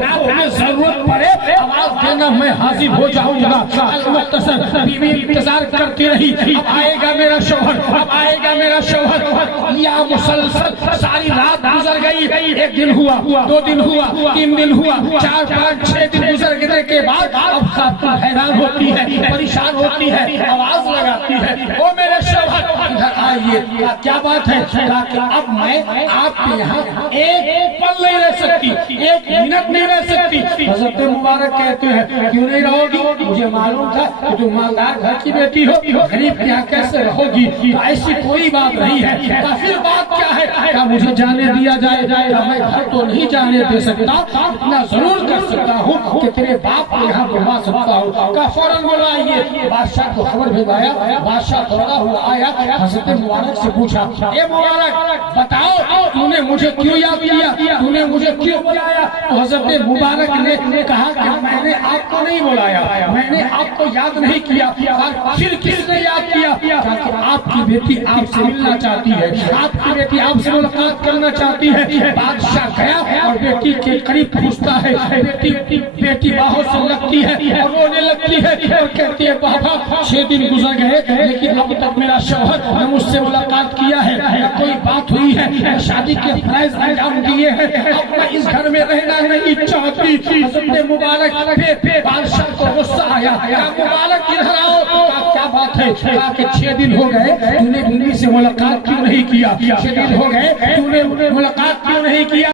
رات میں ضرورت پڑے آواز دینا میں حاضر ہو جاؤں گا۔ المختصر بیوی انتظار کرتی رہی، اب آئے گا میرا شوہر، اب آئے گا میرا شوہر۔ یا مسلسل ساری رات گزر گئی، ایک دن ہوا، 2 دن ہوا، 3 دن ہوا، 4 5 6 دن گزر گنے کے بعد اب خاتون حیران ہوتی ہے، پریشان ہوتی ہے، آواز لگاتی ہے، او میرے شوہر ادھر آئیے، کیا بات ہے؟ کہا کہ اب میں آپ کے یہاں ایک پل نہیں رہ سکتی، 1 منٹ نہیں رہ سکتی۔ حضرت مبارک کہتے ہیں کیوں نہیں رہو گی؟ مجھے معلوم تھا کہ تم مالدار گھر کی بیٹی ہو، غریب کے یہاں کیسے رہو گی؟ ایسی کوئی بات نہیں ہے۔ پھر بات کیا ہے؟ کیا مجھے جانے دیا جائے؟ میں گھر تو نہیں جانے دے سکتا، اتنا ضرور کر سکتا ہوں کہ تیرے باپ کو یہاں بلوا سکتا ہوں۔ کا فوراً بلائیے۔ بادشاہ کو خبر بھیجوایا، بادشاہ دوڑا ہوا آیا، حضرت مبارک سے پوچھا اے مبارک بتاؤ تو نے مجھے کیوں یاد کیا، تو نے مجھے کیوں بلایا؟ تو حضرت مبارک نے کہا کہ میں نے آپ کو نہیں بلایا، میں نے آپ کو یاد نہیں کیا۔ پھر کس نے یاد کیا؟ کہ آپ کی بیٹی آپ سے ملنا چاہتی ہے، آپ کی بیٹی آپ سے ملاقات کرنا چاہتی ہے۔ بادشاہ گیا اور بیٹی کے قریب پہنچتا ہے، بیٹی باہوں سے لگتی ہے اور رونے لگتی ہے اور کہتی ہے بابا 6 دن گزر گئے لیکن اب تک میرا شوہر نہ مجھ سے ملاقات کیا ہے، نہ کوئی بات ہوئی ہے، شادی کے فرائض انجام دیے ہیں، اب میں اس گھر میں رہنا نہیں چاہتی۔ حضرت مبارک پہ بادشاہ کو غصہ آیا، مبارک ادھر آؤ، کیا بات ہے؟ کہا کہ 6 دن ہو گئے تو نے بیوی سے ملاقات کیوں نہیں کیا؟ 6 دن ہو گئے تو نے ملاقات کیوں نہیں کیا؟